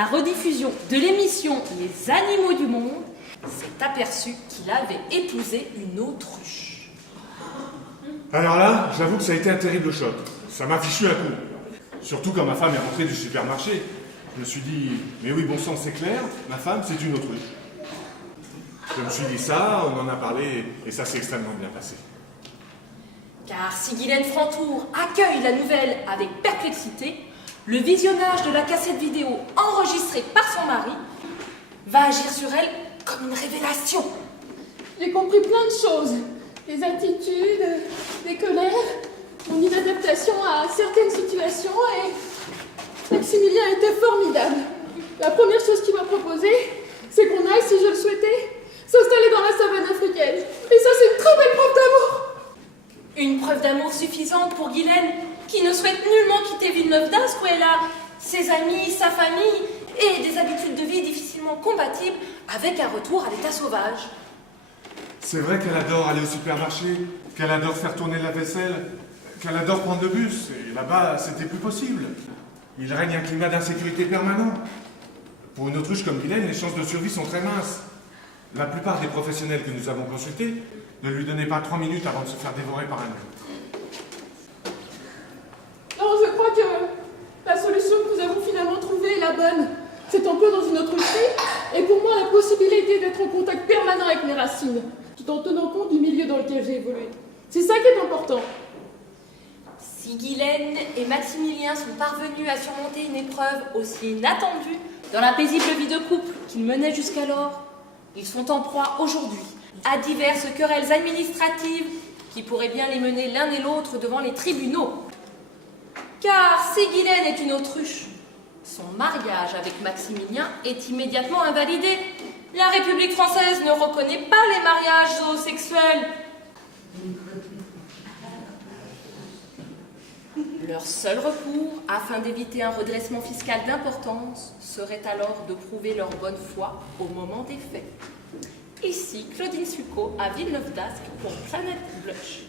la rediffusion de l'émission Les Animaux du Monde, s'est aperçu qu'il avait épousé une autruche. Alors là, j'avoue que ça a été un terrible choc. Ça m'a fichu un coup. Surtout quand ma femme est rentrée du supermarché. Je me suis dit, mais oui, bon sang, c'est clair, ma femme, c'est une autruche. Je me suis dit ça, on en a parlé, et ça s'est extrêmement bien passé. Car si Guylaine Frantour accueille la nouvelle avec perplexité, le visionnage de la cassette vidéo enregistrée par son mari va agir sur elle comme une révélation. J'ai compris plein de choses. Des attitudes, des colères, mon inadaptation à certaines situations et Maximilien était formidable. La première chose qu'il m'a proposé, c'est qu'on aille, si je le souhaitais, s'installer dans la savane africaine. Et ça, c'est une très belle preuve d'amour. Une preuve d'amour suffisante pour Guylaine, qui ne souhaite nullement quitter Villeneuve-d'Ascq où elle a ses amis, sa famille et des habitudes de vie difficilement compatibles avec un retour à l'état sauvage. C'est vrai qu'elle adore aller au supermarché, qu'elle adore faire tourner la vaisselle, qu'elle adore prendre le bus, et là-bas, c'était plus possible. Il règne un climat d'insécurité permanent. Pour une autruche comme Guylaine, les chances de survie sont très minces. La plupart des professionnels que nous avons consultés ne lui donnaient pas 3 minutes avant de se faire dévorer par un loup. Non, je crois que la solution que nous avons finalement trouvée est la bonne. C'est un peu dans une autre vie, et pour moi, la possibilité d'être en contact permanent avec mes racines, tout en tenant compte du milieu dans lequel j'ai évolué. C'est ça qui est important. Si Guylaine et Maximilien sont parvenus à surmonter une épreuve aussi inattendue dans la paisible vie de couple qu'ils menaient jusqu'alors, ils sont en proie aujourd'hui à diverses querelles administratives qui pourraient bien les mener l'un et l'autre devant les tribunaux. Car si Guylaine est une autruche, son mariage avec Maximilien est immédiatement invalidé. La République française ne reconnaît pas les mariages homosexuels. Leur seul recours, afin d'éviter un redressement fiscal d'importance, serait alors de prouver leur bonne foi au moment des faits. Ici, Claudine Succo à Villeneuve-d'Ascq pour Planète Blush.